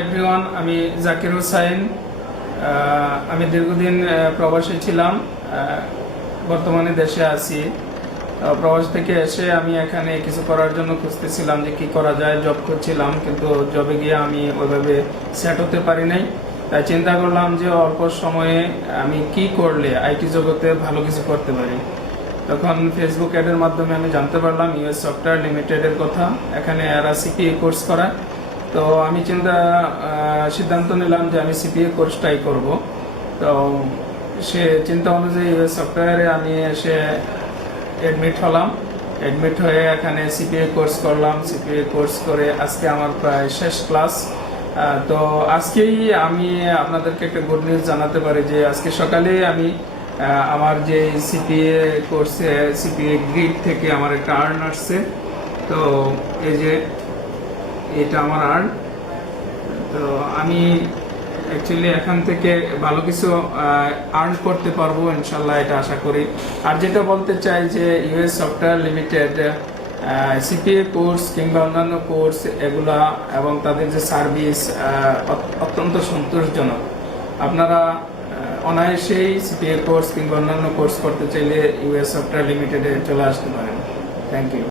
Everyone, আমি জাকির হোসাইন। আমি দীর্ঘদিন প্রবাসী ছিলাম, বর্তমানে দেশে আছি। প্রবাস থেকে এসে আমি এখানে কিছু করার জন্য খুঁজতেছিলাম যে কি করা যায়। জব করছিলাম, কিন্তু জবে গিয়ে আমি ওইভাবে সেট হতে পারি নাই। তাই চিন্তা করলাম যে অল্প সময়ে আমি কি করলে আইটি জগতে ভালো কিছু করতে পারি। তখন ফেসবুক অ্যাডের মাধ্যমে আমি জানতে পারলাম ইউএস সফটওয়্যার লিমিটেডের কথা। এখানে এরা সিপিএ কোর্স করা। তো আমি সিদ্ধান্ত নিলাম যে আমি সিপিএ কোর্সটাই করব। তো সে চিন্তা অনুযায়ী ইউএস সফটওয়্যারে আমি এসে অ্যাডমিট হলাম। অ্যাডমিট হয়ে এখানে সিপিএ কোর্স করলাম। সিপিএ কোর্স করে আজকে আমার প্রায় শেষ ক্লাস। তো আজকেই আমি আপনাদেরকে একটা গুড নিউজ জানাতে পারি যে আজকে সকালে আমি আমার যে সিপিএ কোর্সে সিপিএ গ্রিড থেকে আমার একটা আর্ন আসছে। তো এই যে এটা আমার আর্ন। তো আমি অ্যাকচুয়ালি এখান থেকে ভালো কিছু আর্ন করতে পারবো ইনশাল্লাহ, এটা আশা করি। আর যেটা বলতে চাই যে US software limited CPA course কিংবা অন্যান্য কোর্স এগুলা এবং তাদের যে সার্ভিস অত্যন্ত সন্তোষজনক। আপনারা অনায়াসেই সিপিএ কোর্স কিংবা অন্যান্য কোর্স করতে চাইলে ইউএস সফটওয়্যার লিমিটেডে চলে আসতে পারেন। Thank you.